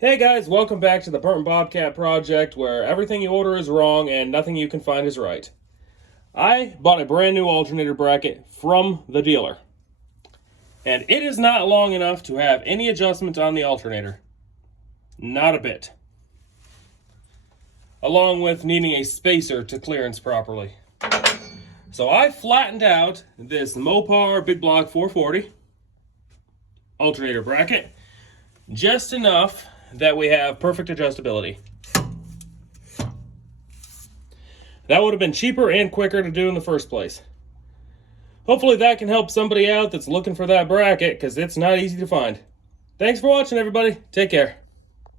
Hey guys, welcome back to the Bobcat project where everything you order is wrong and nothing you can find is right. I bought a brand new alternator bracket from the dealer, and it is not long enough to have any adjustment on the alternator. Not a bit. Along with needing a spacer to clearance properly. So I flattened out this Mopar Big Block 440 alternator bracket just enough that we have perfect adjustability. That would have been cheaper and quicker to do in the first place. Hopefully that can help somebody out that's looking for that bracket, because it's not easy to find. Thanks for watching, everybody. Take care.